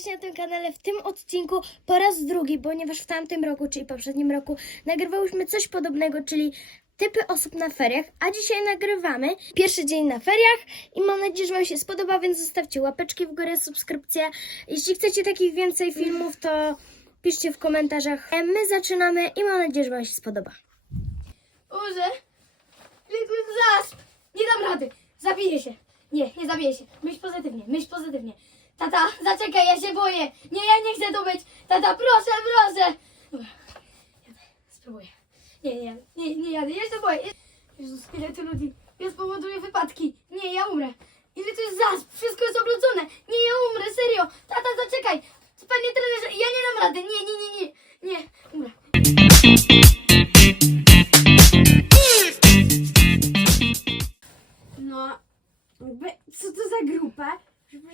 serdecznie na tym kanale w tym odcinku po raz drugi, ponieważ w tamtym roku, czyli poprzednim roku, nagrywałyśmy coś podobnego, czyli typy osób na feriach, a dzisiaj nagrywamy pierwszy dzień na feriach i mam nadzieję, że Wam się spodoba, więc zostawcie łapeczki w górę, subskrypcję. Jeśli chcecie takich więcej filmów, to piszcie w komentarzach. E, My zaczynamy i mam nadzieję, że Wam się spodoba. Boże, Little Zasp! Nie dam rady! Zabiję się! Nie, nie zabiję się. Myśl pozytywnie, myśl pozytywnie. Tata, zaczekaj, ja się boję. Nie, ja nie chcę tu być. Tata, proszę, proszę. Jadę, spróbuję. Nie, nie, nie, nie jadę, ja się boję. Jezus, ile tu ludzi. Ja spowoduję wypadki. Nie, ja umrę. Ile to jest zasp? Wszystko jest oblodzone. Nie, ja umrę, serio. Tata, zaczekaj. Panie trenerze, ja nie dam rady. Nie, nie, nie, nie. Nie, umrę.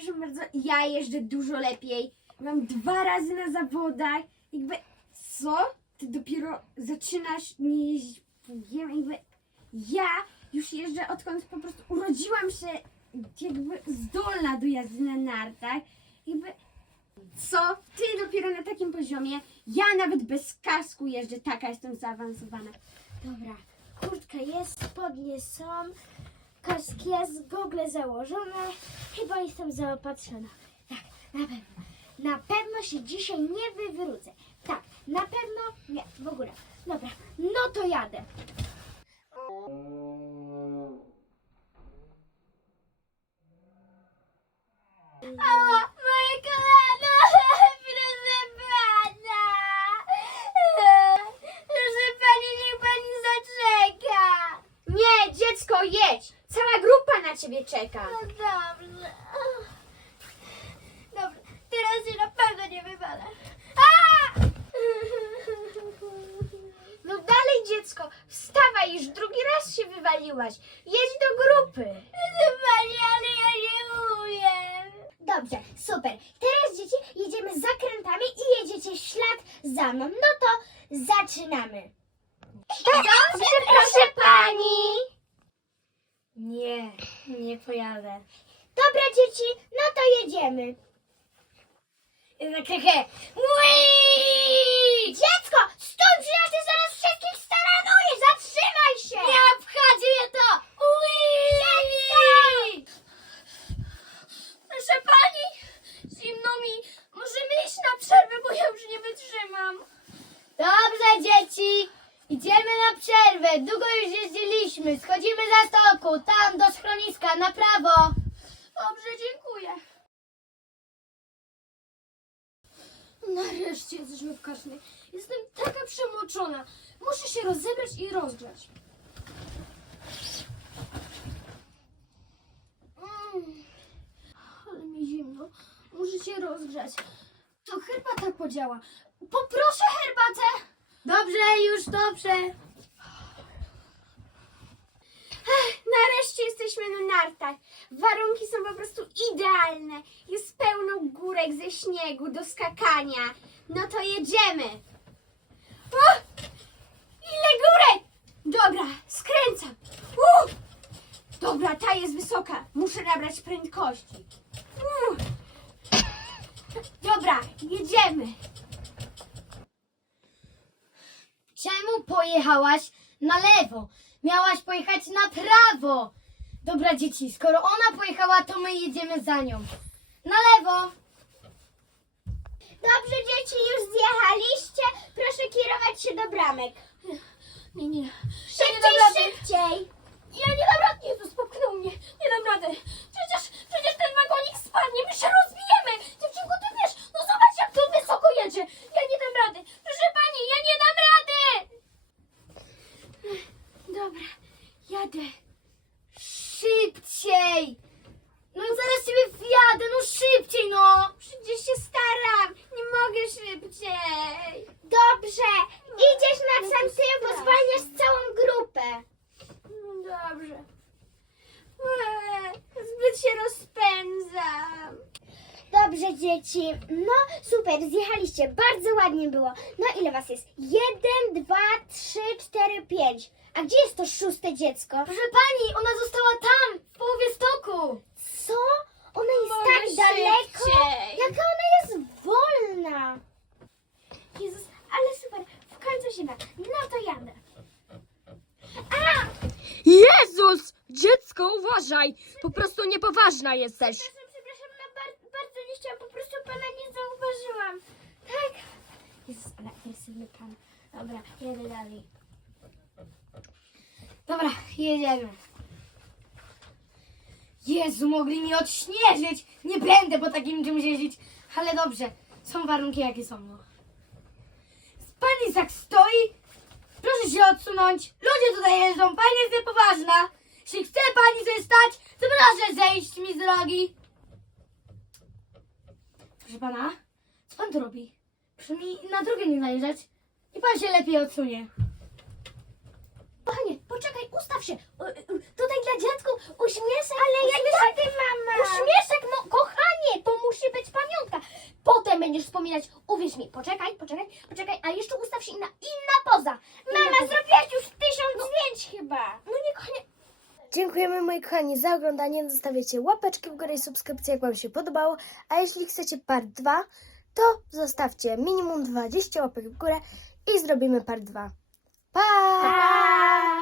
Przepraszam bardzo, ja jeżdżę dużo lepiej. Mam dwa razy na zawodach. Jakby, co? Ty dopiero zaczynasz nie jeździć pługiem? Jakby, ja już jeżdżę odkąd po prostu urodziłam się jakby zdolna do jazdy na nartach. Jakby, co? Ty dopiero na takim poziomie. Ja nawet bez kasku jeżdżę, taka jestem zaawansowana. Dobra, kurtka jest, spodnie są, kask jest, gogle założone, chyba jestem zaopatrzona. Tak, na pewno. Na pewno się dzisiaj nie wywrócę. Tak, na pewno nie, w ogóle. Dobra, no to jadę. Ała, moje kolano, proszę pana. Proszę pani, niech pani zaczeka. Nie, dziecko, jedź! Na ciebie czeka. No dobrze. Dobra, teraz się na pewno nie wywalę. No dalej, dziecko, wstawaj, już drugi raz się wywaliłaś. Jedź do grupy. Pani, ale ja nie umiem. Dobrze, super. Teraz dzieci jedziemy zakrętami i jedziecie w ślad za mną. No to zaczynamy. Dobrze, proszę pani. Nie, nie pojadę. Dobra dzieci, no to jedziemy. Hehe. Dziecko, stój, przecież ty zaraz wszystkich staranujesz, zatrzymaj się! Nie obchodzi mnie to! Dziecko! Proszę pani, zimno mi. Możemy iść na przerwę, bo ja już nie wytrzymam. Dobrze, dzieci. Idziemy na przerwę. Długo już jeździliśmy. Schodzimy za stoku. Tam, do schroniska, na prawo. Dobrze, dziękuję. Nareszcie jesteśmy w karczmie. Jestem taka przemoczona. Muszę się rozebrać i rozgrzać. Mm. Ale mi zimno. Muszę się rozgrzać. To herbata podziała. Poproszę herbatę. Dobrze, już dobrze. Nareszcie jesteśmy na nartach. Warunki są po prostu idealne. Jest pełno górek ze śniegu do skakania. No to jedziemy. O! Ile górek! Dobra, skręcam. Dobra, ta jest wysoka. Muszę nabrać prędkości. Dobra, jedziemy. Czemu pojechałaś na lewo? Miałaś pojechać na prawo. Dobra, dzieci, skoro ona pojechała, to my jedziemy za nią. Na lewo. Dobrze, dzieci, już zjechaliście. Proszę kierować się do bramek. Nie, nie. Szybciej, szybciej. Ja nie dam rady. Jezus, popchnął mnie. Nie dam rady. Przecież, przecież ten wagonik spadnie. My się rozbijemy. Dziewczynko, ty wiesz, no zobacz, jak to wysoko jedzie. Ja nie dam rady. Proszę pani, ja nie dam rady. Dobra, jadę. Szybciej. No zaraz ciebie wjadę, no szybciej, no. Przecież się staram. Nie mogę szybciej. Dobrze, idziesz na sam tył, bo zwalniasz całą grupę. No dobrze. Eee, Zbyt się rozpędzam. Dobrze, dzieci. No, super, zjechaliście. Bardzo ładnie było. No, ile was jest? Jeden, dwa, trzy, cztery, pięć. A gdzie jest to szóste dziecko? Proszę pani, ona została tam, w połowie stoku. Co? Ona jest tak daleko. Jaka ona jest wolna. Jezus, ale super, w końcu się da. No to jadę. Jezus! Dziecko, uważaj! Po prostu niepoważna jesteś. Przepraszam, przepraszam, no bar- bardzo nie chciałam, po prostu pana nie zauważyłam. Tak. Jezus, ale agresywny pan. Dobra, jedę dalej. Dobra, jedziemy. Jezu, mogli mi odśnieżyć. Nie będę po takim czymś jeździć. Ale dobrze, są warunki jakie są. No. Pani tak stoi. Proszę się odsunąć. Ludzie tutaj jeżdżą, pani jest niepoważna. Jeśli chce pani sobie stać, to proszę zejść mi z drogi. Proszę pana, co pan tu robi? Proszę mi na drogę nie najeżdżać. I pan się lepiej odsunie. Poczekaj, ustaw się. U- u- Tutaj dla dziadków uśmieszek. Ale jak ty, mama? Uśmieszek, no kochanie, to musi być pamiątka. Potem będziesz wspominać, uwierz mi, poczekaj, poczekaj, poczekaj, a jeszcze ustaw się na inna poza. Mama, zrobiłaś już tysiąc zdjęć chyba. No nie, kochanie. Dziękujemy moi kochani za oglądanie. Zostawiacie łapeczki w górę i subskrypcję, jak Wam się podobało. A jeśli chcecie part 2, to zostawcie minimum 20 łapek w górę i zrobimy part 2. Pa! Pa!